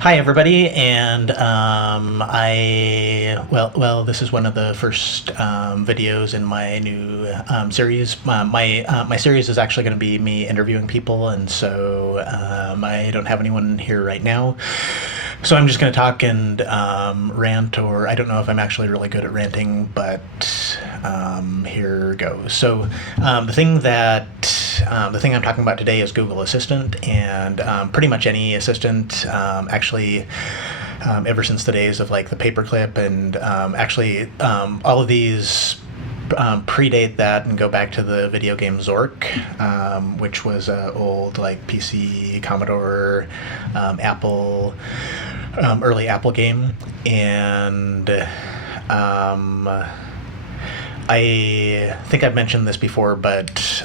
Hi, everybody, and this is one of the first videos in my new series. My series is actually going to be me interviewing people, and so I don't have anyone here right now. So I'm just going to talk and rant, or I don't know if I'm actually really good at ranting, but here goes. So the thing I'm talking about today is Google Assistant, and pretty much any assistant, actually, ever since the days of like the paperclip, and all of these predate that and go back to the video game Zork, which was an old like PC, Commodore, Apple, early Apple game, and I think I've mentioned this before, but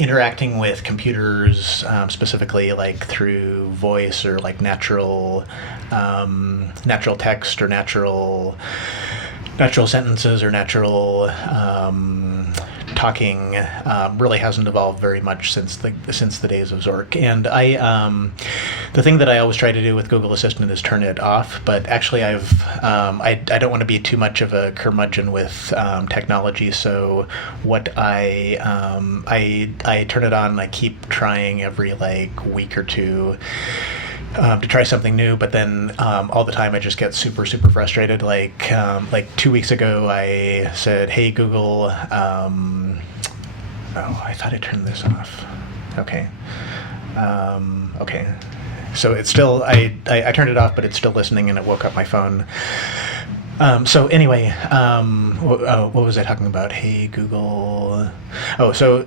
interacting with computers, specifically like through voice or like natural text or natural sentences or natural talking, really hasn't evolved very much since the days of Zork. And the thing that I always try to do with Google Assistant is turn it off. But actually, I don't want to be too much of a curmudgeon with technology. So what I turn it on. And I keep trying every like week or two. To try something new, but then all the time I just get super frustrated. Like 2 weeks ago, I said, "Hey Google." I thought I turned this off. Okay. Okay. So it's still I turned it off, but it's still listening, and it woke up my phone. So anyway, what was I talking about? Hey Google. Oh, so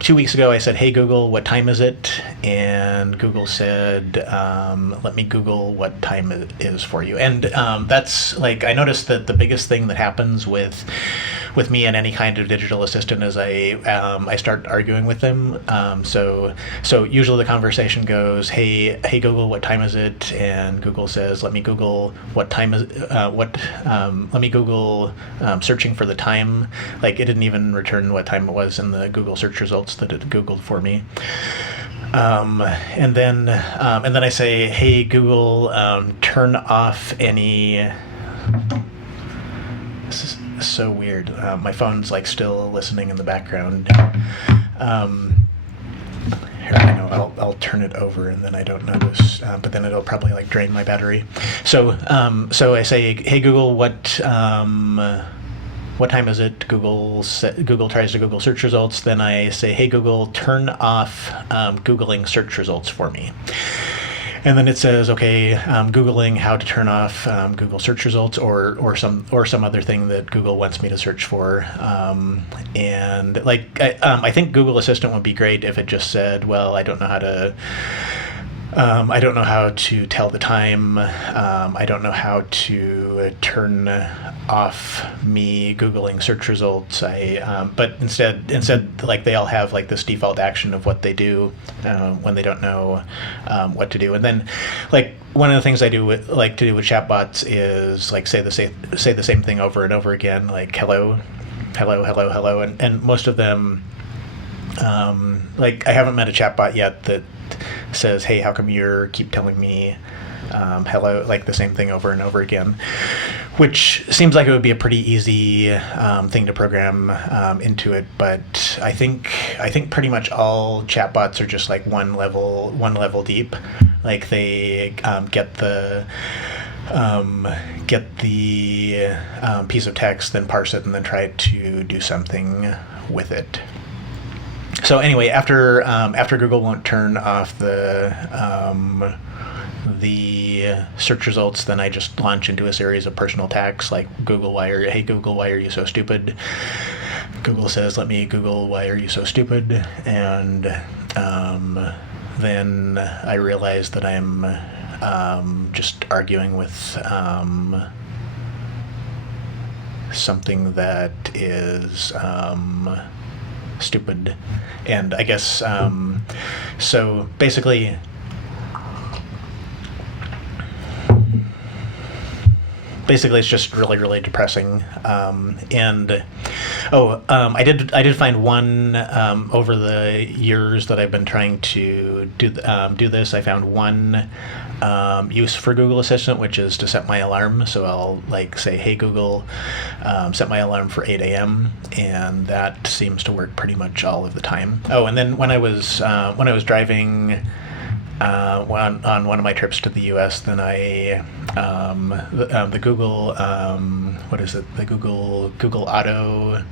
2 weeks ago I said, "Hey Google, what time is it?" And Google said, "Let me Google what time it is for you." And that's like, I noticed that the biggest thing that happens with me and any kind of digital assistant is I start arguing with them. So usually the conversation goes, "Hey Google, what time is it?" And Google says, "Let me Google what time is let me Google searching for the time." Like, it didn't even return what time it was in the Google search results that it Googled for me. And then I say, "Hey Google, turn off any." This is so weird. My phone's like still listening in the background. Here, I know, I'll turn it over and then I don't notice, but then it'll probably like drain my battery. So I say, "Hey Google, what time is it?" Google tries to Google search results. Then I say, "Hey Google, turn off Googling search results for me." And then it says, "Okay, Googling how to turn off Google search results or some other thing that Google wants me to search for." And like, I think Google Assistant would be great if it just said, "Well, I don't know how to tell the time. I don't know how to turn off me Googling search results." But instead, like, they all have like this default action of what they do when they don't know what to do. And then, like, one of the things I like to do with chatbots is like say the same thing over and over again, like hello, hello, hello, hello, and most of them, like, I haven't met a chatbot yet that says, "Hey, how come you keep telling me hello," like the same thing over and over again, which seems like it would be a pretty easy thing to program into it. But I think pretty much all chatbots are just like one level deep. Like, they get the piece of text, then parse it, and then try to do something with it. So anyway, after Google won't turn off the search results, then I just launch into a series of personal attacks, like "Hey Google, why are you so stupid?" Google says, "Let me Google why are you so stupid?" And then I realize that I'm just arguing with something that is stupid. And I guess so basically, basically it's just really, really depressing. I did find one over the years that I've been trying to do this. I found one use for Google Assistant, which is to set my alarm. So I'll like say, "Hey Google, set my alarm for 8 a.m." and that seems to work pretty much all of the time. Oh, and then when I was driving. On one of my trips to the U.S., then the Google what is it? The Google Auto,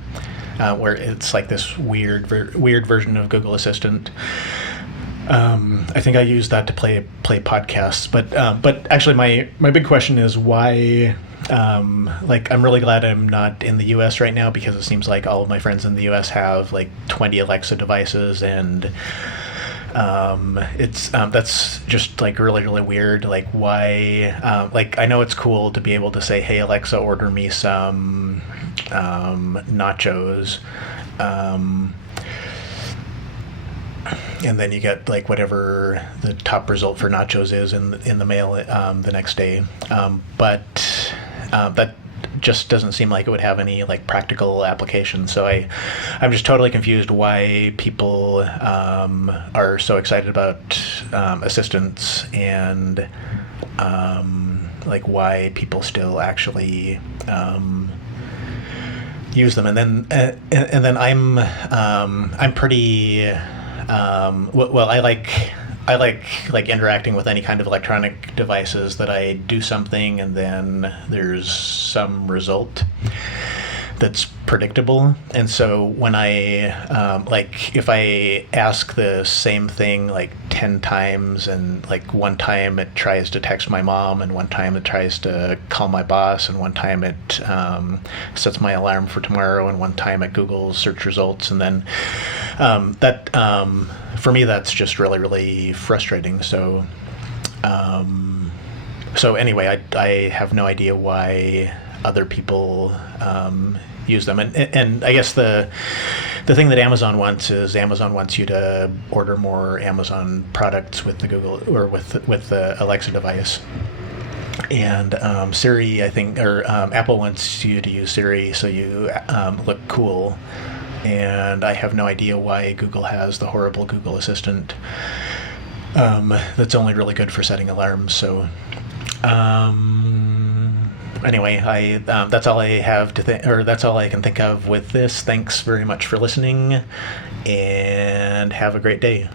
where it's like this weird version of Google Assistant. I think I used that to play podcasts, but actually my big question is why. Like I'm really glad I'm not in the U.S. right now, because it seems like all of my friends in the U.S. have like 20 Alexa devices, and that's just like really, really weird. Like why, like I know it's cool to be able to say, "Hey Alexa, order me some nachos," and then you get like whatever the top result for nachos is in the mail the next day. But that just doesn't seem like it would have any like practical application. So I'm just totally confused why people are so excited about assistants, and like why people still actually use them. And then I'm pretty well. I like interacting with any kind of electronic devices that I do something and then there's some result that's predictable. And so when I like if I ask the same thing like 10 times, and like one time it tries to text my mom, and one time it tries to call my boss, and one time it sets my alarm for tomorrow, and one time it Googles search results, and then for me that's just really, really frustrating. So anyway, I have no idea why other people use them, and I guess the thing that Amazon wants you to order more Amazon products with the Google or with the Alexa device. And Siri, I think, or Apple wants you to use Siri so you look cool. And I have no idea why Google has the horrible Google Assistant that's only really good for setting alarms. So anyway, that's all I have or that's all I can think of with this. Thanks very much for listening, and have a great day.